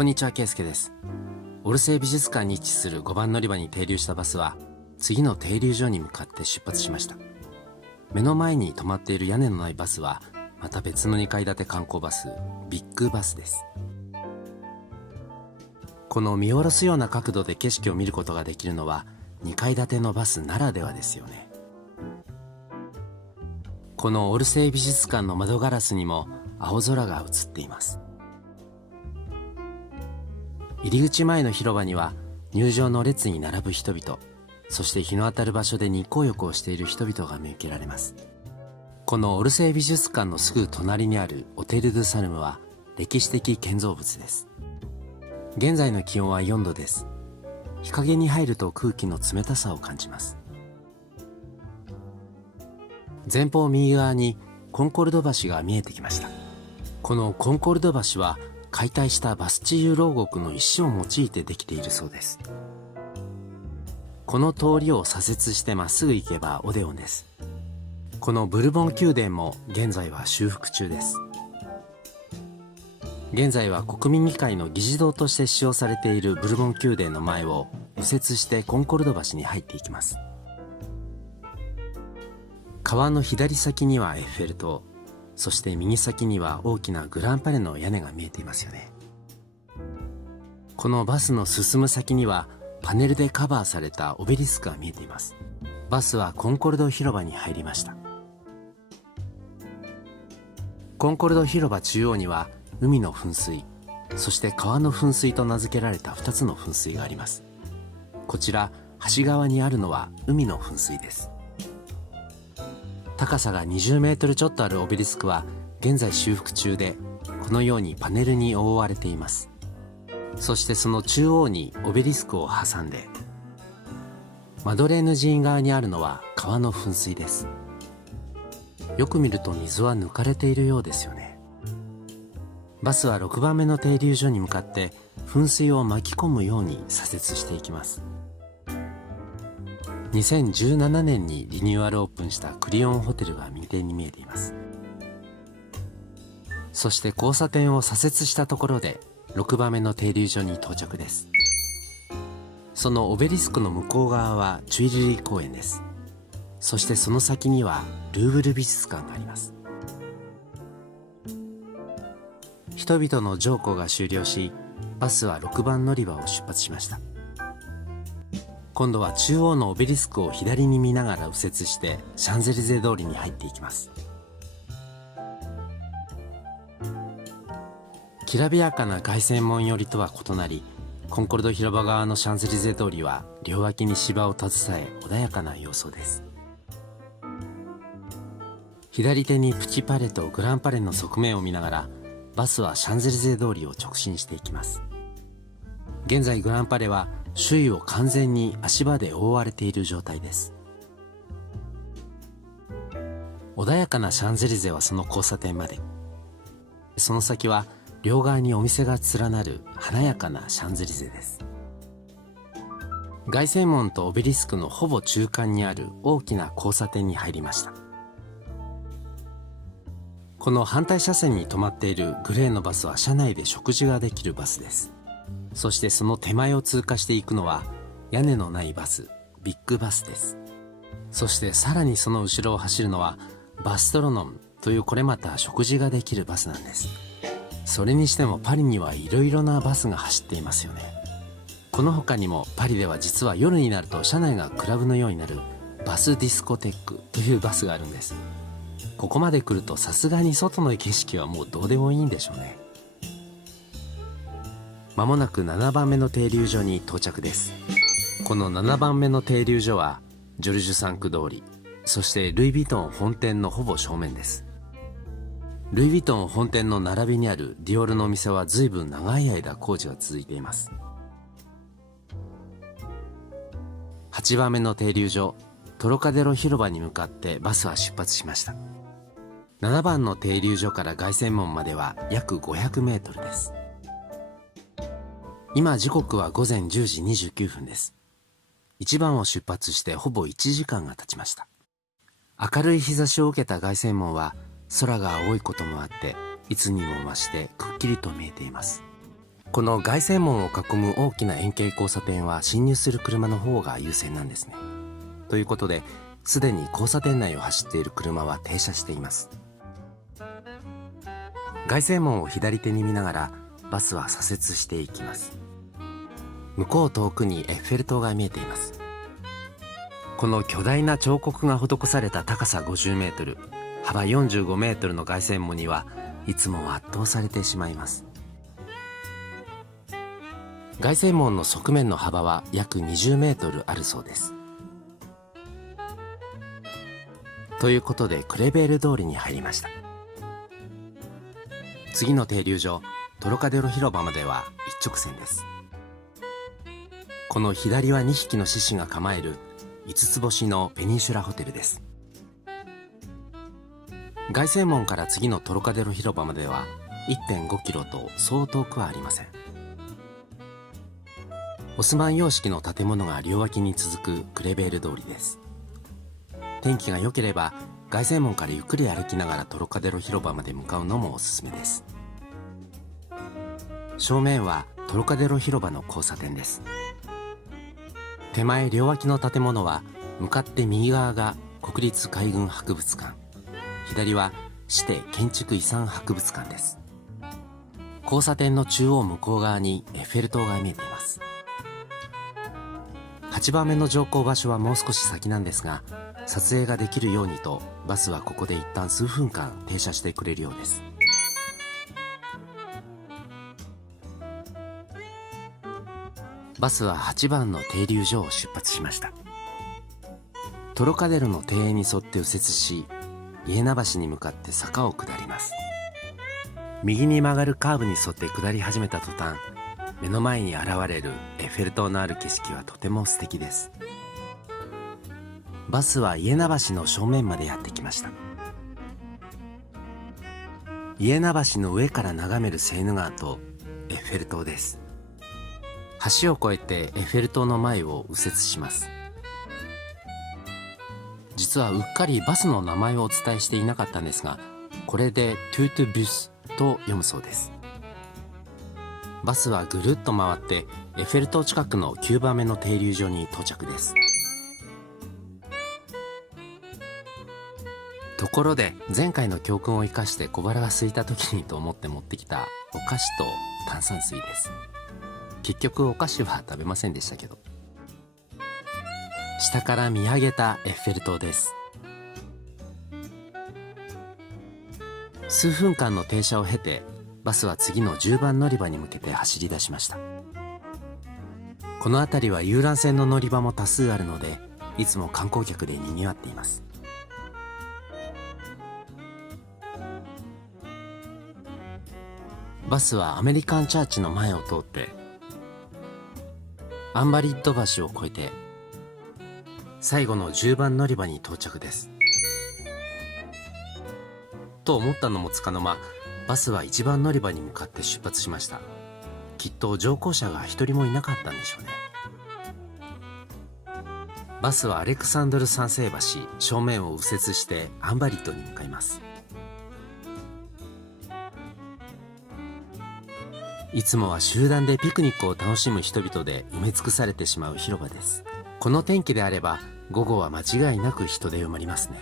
こんにちは、ケイスケです。オルセイ美術館に位置する5番乗り場に停留したバスは、次の停留所に向かって出発しました。目の前に止まっている屋根のないバスは、また別の2階建て観光バス、ビッグバスです。この見下ろすような角度で景色を見ることができるのは、2階建てのバスならではですよね。このオルセイ美術館の窓ガラスにも青空が映っています。入り口前の広場には入場の列に並ぶ人々、そして日の当たる場所で日光浴をしている人々が見受けられます。このオルセイ美術館のすぐ隣にあるオテル・ドゥ・サルムは歴史的建造物です。現在の気温は4度です。日陰に入ると空気の冷たさを感じます。前方右側にコンコルド橋が見えてきました。このコンコルド橋は解体したバスチユ牢獄の石を用いてできているそうです。この通りを左折してまっすぐ行けばオデオンです。このブルボン宮殿も現在は修復中です。現在は国民議会の議事堂として使用されているブルボン宮殿の前を右折してコンコルド橋に入っていきます。川の左先にはエッフェル塔、そして右先には大きなグランパレの屋根が見えていますよね。このバスの進む先にはパネルでカバーされたオベリスクが見えています。バスはコンコルド広場に入りました。コンコルド広場中央には海の噴水、そして川の噴水と名付けられた2つの噴水があります。こちら橋側にあるのは海の噴水です。高さが20メートルちょっとあるオベリスクは現在修復中で、このようにパネルに覆われています。そしてその中央にオベリスクを挟んで、マドレーヌ寺院側にあるのは川の噴水です。よく見ると水は抜かれているようですよね。バスは6番目の停留所に向かって噴水を巻き込むように左折していきます。2017年にリニューアルオープンしたクリオンホテルが右手に見えています。そして交差点を左折したところで6番目の停留所に到着です。そのオベリスクの向こう側はチュイルリー公園です。そしてその先にはルーブル美術館があります。人々の乗降が終了し、バスは6番乗り場を出発しました。今度は中央のオベリスクを左に見ながら右折してシャンゼリゼ通りに入っていきます。きらびやかな凱旋門寄りとは異なり、コンコルド広場側のシャンゼリゼ通りは両脇に芝を携え穏やかな様相です。左手にプチパレとグランパレの側面を見ながらバスはシャンゼリゼ通りを直進していきます。現在グランパレは周囲を完全に足場で覆われている状態です。穏やかなシャンゼリゼはその交差点まで、その先は両側にお店が連なる華やかなシャンゼリゼです。凱旋門とオベリスクのほぼ中間にある大きな交差点に入りました。この反対車線に止まっているグレーのバスは車内で食事ができるバスです。そしてその手前を通過していくのは屋根のないバス、ビッグバスです。そしてさらにその後ろを走るのはバストロノムというこれまた食事ができるバスなんです。それにしてもパリにはいろいろなバスが走っていますよね。この他にもパリでは実は夜になると車内がクラブのようになるバスディスコテックというバスがあるんです。ここまで来るとさすがに外の景色はもうどうでもいいんでしょうね。まもなく7番目の停留所に到着です。この7番目の停留所はジョルジュサンク通り、そしてルイ・ヴィトン本店のほぼ正面です。ルイ・ヴィトン本店の並びにあるディオールのお店は随分長い間工事が続いています。8番目の停留所トロカデロ広場に向かってバスは出発しました。7番の停留所から凱旋門までは約500メートルです。今時刻は午前10時29分です。1番を出発してほぼ1時間が経ちました。明るい日差しを受けた凱旋門は空が青いこともあっていつにも増してくっきりと見えています。この凱旋門を囲む大きな円形交差点は進入する車の方が優先なんですね。ということで、すでに交差点内を走っている車は停車しています。凱旋門を左手に見ながらバスは左折していきます。向こう遠くにエッフェル塔が見えています。この巨大な彫刻が施された高さ50メートル、幅45メートルの凱旋門にはいつも圧倒されてしまいます。凱旋門の側面の幅は約20メートルあるそうです。ということでクレベール通りに入りました。次の停留所トロカデロ広場までは一直線です。この左は2匹の獅子が構える5つ星のペニンシュラホテルです。凱旋門から次のトロカデロ広場までは 1.5 キロとそう遠くはありません。オスマン様式の建物が両脇に続くクレベール通りです。天気が良ければ凱旋門からゆっくり歩きながらトロカデロ広場まで向かうのもおすすめです。正面はトロカデロ広場の交差点です。手前両脇の建物は向かって右側が国立海軍博物館、左は指定建築遺産博物館です。交差点の中央向こう側にエッフェル塔が見えています。8番目の乗降場所はもう少し先なんですが、撮影ができるようにとバスはここで一旦数分間停車してくれるようです。バスは8番の停留所を出発しました。トロカデロの庭園に沿って右折し、イエナ橋に向かって坂を下ります。右に曲がるカーブに沿って下り始めた途端、目の前に現れるエッフェル塔のある景色はとても素敵です。バスはイエナ橋の正面までやってきました。イエナ橋の上から眺めるセーヌ川とエッフェル塔です。橋を越えてエッフェル塔の前を右折します。実はうっかりバスの名前をお伝えしていなかったんですが、これでトゥートゥブスと読むそうです。バスはぐるっと回ってエッフェル塔近くの9番目の停留所に到着です。ところで前回の教訓を生かして小腹が空いた時にと思って持ってきたお菓子と炭酸水です。結局お菓子は食べませんでしたけど。下から見上げたエッフェル塔です。数分間の停車を経てバスは次の10番乗り場に向けて走り出しました。この辺りは遊覧船の乗り場も多数あるので、いつも観光客で賑わっています。バスはアメリカンチャーチの前を通ってアンバリッド橋を越えて最後の10番乗り場に到着です。と思ったのもつかの間、バスは1番乗り場に向かって出発しました。きっと乗降者が一人もいなかったんでしょうね。バスはアレクサンドル三世橋正面を右折してアンバリッドに向かいます。いつもは集団でピクニックを楽しむ人々で埋め尽くされてしまう広場です。この天気であれば午後は間違いなく人で埋まりますね。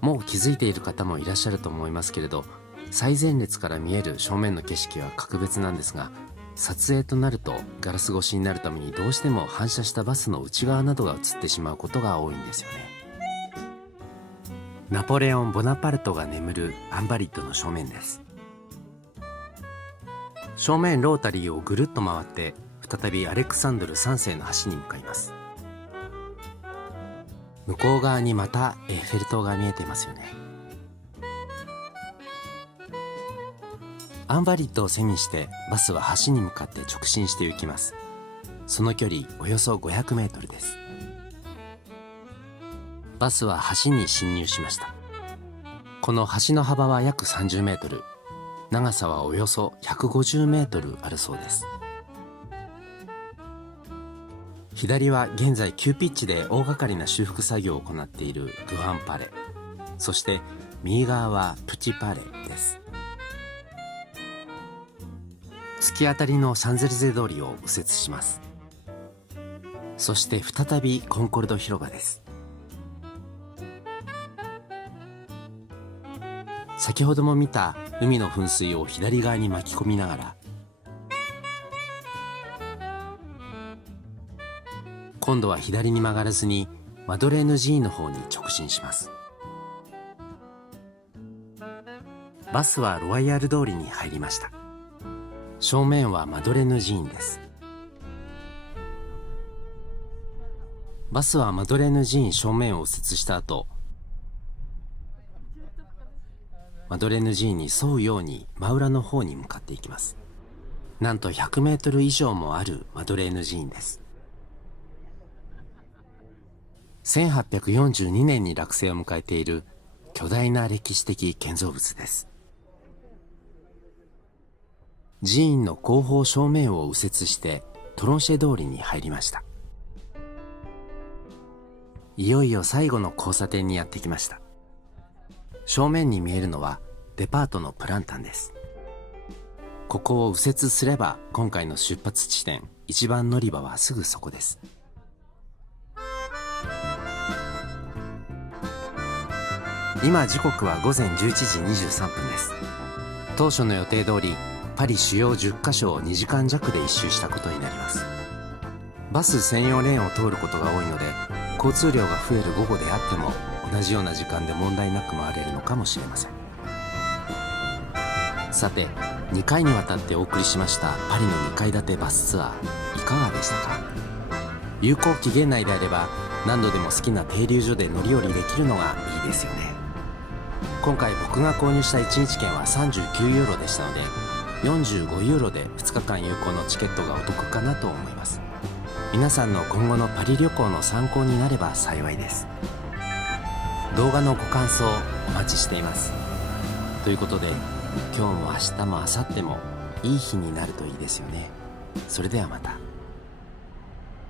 もう気づいている方もいらっしゃると思いますけれど、最前列から見える正面の景色は格別なんですが、撮影となるとガラス越しになるためにどうしても反射したバスの内側などが映ってしまうことが多いんですよね。ナポレオン・ボナパルトが眠るアンバリッドの正面です。正面ロータリーをぐるっと回って再びアレクサンドル3世の橋に向かいます。向こう側にまたエッフェル塔が見えていますよね。アンバリッドを背にしてバスは橋に向かって直進して行きます。その距離およそ500メートルです。バスは橋に進入しました。この橋の幅は約30メートル、長さはおよそ150メートルあるそうです。左は現在急ピッチで大掛かりな修復作業を行っているグファンパレ、そして右側はプチパレです。突き当たりのシャンゼリゼ通りを右折します。そして再びコンコルド広場です。先ほども見た海の噴水を左側に巻き込みながら、今度は左に曲がらずにマドレーヌ寺院の方に直進します。バスはロワイヤル通りに入りました。正面はマドレーヌ寺院です。バスはマドレーヌ寺院正面を右折した後、マドレーヌ寺院に沿うように真裏の方に向かっていきます。なんと100メートル以上もあるマドレーヌ寺院です。1842年に落成を迎えている巨大な歴史的建造物です。寺院の後方正面を右折してトロンシェ通りに入りました。いよいよ最後の交差点にやってきました。正面に見えるのはデパートのプランタンです。ここを右折すれば今回の出発地点一番乗り場はすぐそこです。今時刻は午前11時23分です。当初の予定通りパリ主要10カ所を2時間弱で一周したことになります。バス専用レーンを通ることが多いので、交通量が増える午後であっても同じような時間で問題なく回れるのかもしれません。さて、2回にわたってお送りしましたパリの2階建てバスツアーいかがでしたか？有効期限内であれば何度でも好きな停留所で乗り降りできるのがいいですよね。今回僕が購入した1日券は39ユーロでしたので、45ユーロで2日間有効のチケットがお得かなと思います。皆さんの今後のパリ旅行の参考になれば幸いです。動画のご感想お待ちしています。ということで、今日も明日も明後日もいい日になるといいですよね。それではまた。